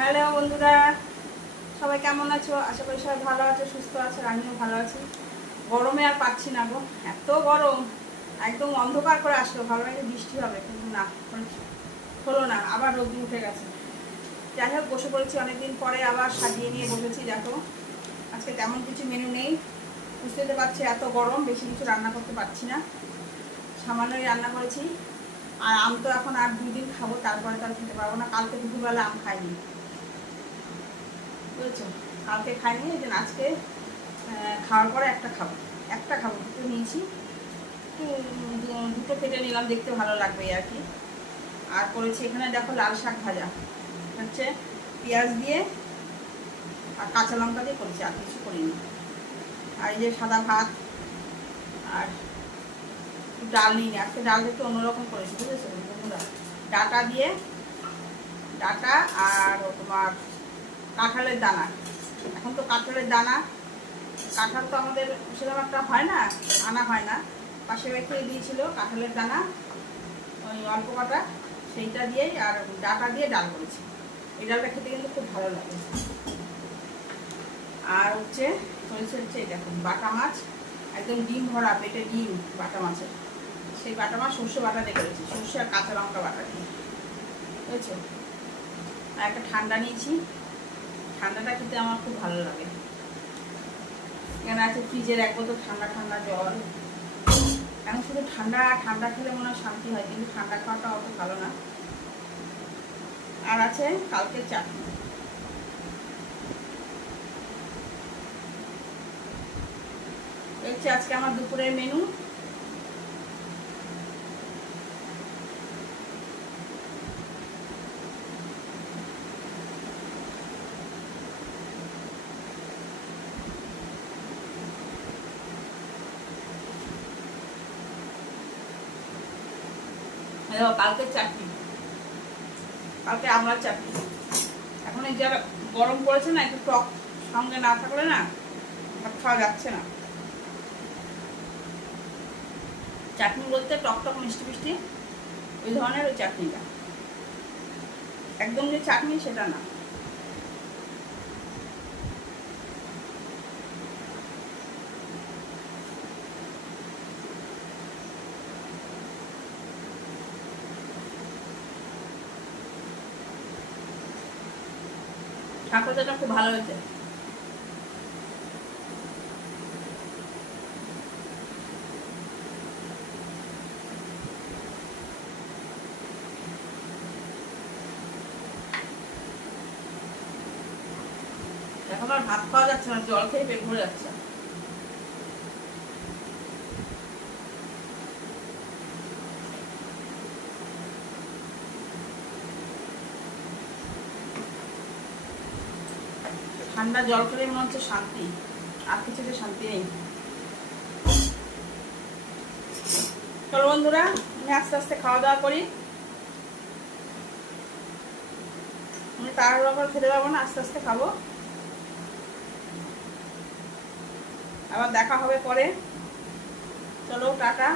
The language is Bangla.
হ্যালো বন্ধুরা, সবাই কেমন আছো? আশা করি সবাই ভালো আছো, সুস্থ আছো, আমিও ভালো আছি। গরমে আর পাচ্ছি না গো, এত গরম। একদম অন্ধকার করে আসলো, ভালো লাগে বৃষ্টি হবে, কিন্তু না হলো না, আবার রোদ্দুর উঠে গেছে। যাই হোক, বসে পড়েছি অনেকদিন পরে, আবার সাজিয়ে নিয়ে বসেছি, দেখো। আজকে তেমন কিছু মেনু নেই। বুঝতে পারছি এত গরম, বেশি কিছু রান্না করতে পারছি না। সামান্যই রান্না করেছি। আর আম তো এখন আর দুই দিন খাব, তারপরে তো আর খেতে পারব না। কালকে দুপুরবেলা আম খাইনি। বুঝেছ? কালকে খাইনি জন্য আজকে খাওয়ার পরে একটা খাব। একটা খাব, দুটো নিয়েছি। দুটো কেটে নিলাম, দেখতে ভালো লাগবে আর কি। আর করেছি এখানে দেখো লাল শাক ভাজা। হচ্ছে পেঁয়াজ দিয়ে আর কাঁচা লঙ্কা দিয়ে করেছি, আর কিছু করিনি। আর এই যে সাদা ভাত আর ডাল নিই আজকে ডালটা একটু অন্যরকম করেছি, বুঝেছ? বন্ধুরা ডাটা দিয়ে, ডাটা আর তোমার কাঁঠালের দানা। এখন তো কাঁঠালের দানা। কাঁঠাল তো আমাদের সেরকম একটা হয় না, আনা হয় না। পাশে রেখে দিয়েছিল কাঁঠালের দানা, ওই অল্প কাটা, সেইটা দিয়েই আর ডাটা দিয়ে ডাল করেছি। এই ডালটা খেতে কিন্তু খুব ভালো লাগে। আর হচ্ছে চলছে হচ্ছে দেখুন, বাটা মাছ, একদম ডিম ভরা পেটে ডিম বাটা মাছের। সেই বাটা মাছ সর্ষে বাটা দিয়ে করেছি, সর্ষে আর কাঁচা লঙ্কা বাটা দিয়ে। বুঝেছ? আর একটা ঠান্ডা নিয়েছি। ঠান্ডাটা খেতে আমার খুব ভালো লাগে। এখানে আছে ফ্রিজের এক বোতল ঠান্ডা ঠান্ডা জল। এখন শুধু ঠান্ডা ঠান্ডা খেলে মনে শান্তি হয়, কিন্তু ঠান্ডা খাওয়াটা অত ভালো না। আর আছে কালকের চাটনি। হচ্ছে আজকে আমার দুপুরের মেনু দেখো কালকের চাটনি। কালকে আমলার চাটনি। এখন এই যারা গরম পড়েছে না, একটু টক সঙ্গে না থাকলে না, ভাত খাওয়া যাচ্ছে না। চাটনি বলতে টক টক মিষ্টি মিষ্টি, ওই ধরনের ওই চাটনিটা। একদম যে চাটনি, সেটা না। ঠাকুরদাটা খুব ভালো হয়েছে। এখন আর ভাত খাওয়া যাচ্ছে না, জল খেয়ে পেট ভরে যাচ্ছে। ঠান্ডা জল খেলে মনে হচ্ছে শান্তি। আর কিছু কিছুতে শান্তি নেই। চলো বন্ধুরা, আমি আস্তে আস্তে খাওয়া দাওয়া করি। আমি তাড়াহুড়ো করে খেতে পারব না, আস্তে আস্তে খাব। আবার দেখা হবে পরে। চলো, টাটা।